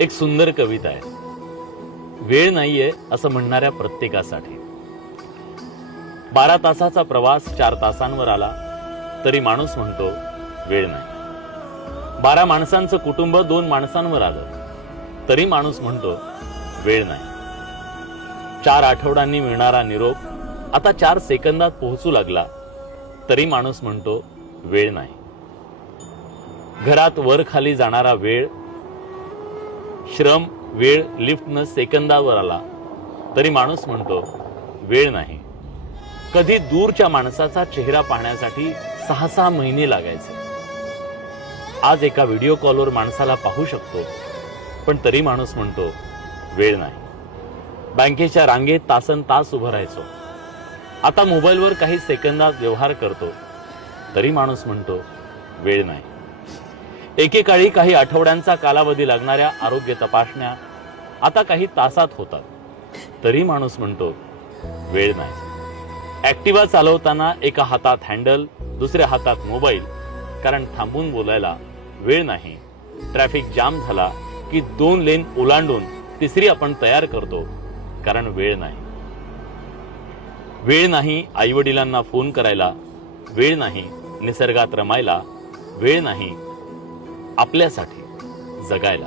एक सुंदर कविता आहे, वेळ नाहीये असं म्हणणाऱ्या प्रत्येकासाठी। 12 तासाचा प्रवास 4 तासांवर आला तरी माणूस म्हणतो वेळ नाही। 12 माणसांचं कुटुंब 2 माणसांवर आलं तरी माणूस म्हणतो वेळ नाही। 4 आठवड्यांनी मिळणारा निरोप आता 4 सेकंदात पोहोचू लागला तरी माणूस म्हणतो वेळ नाही। घरात वर खाली जाणारा वेळ, श्रम, वेळ लिफ्टनं सेकंदावर आला तरी माणूस म्हणतो वेळ नाही। कधी दूरच्या माणसाचा चेहरा पाहण्यासाठी 6-6 महिने लागायचे, आज एका व्हिडिओ कॉलवर माणसाला पाहू शकतो पण तरी माणूस म्हणतो वेळ नाही। बँकेच्या रांगेत तासनतास उभं राहायचो, आता मोबाईलवर काही सेकंदात व्यवहार करतो तरी माणूस म्हणतो वेळ नाही। एकेकाळी काही आठवड्यांचा कालावधी लागणाऱ्या आरोग्य तपासण्या आता काही तासात होतात तरी माणूस म्हणतो वेळ नाही। ऍक्टिव्हा चालवताना एका हातात हँडल, दुसऱ्या हातात मोबाईल, कारण थांबून बोलायला वेळ नाही। ट्रॅफिक जाम झाला की 2 लेन ओलांडून तिसरी आपण तयार करतो कारण वेळ नाही। वेळ नाही आई वडिलांना फोन करायला, वेळ नाही निसर्गात रमायला, वेळ नाही आपल्यासाठी जगायला।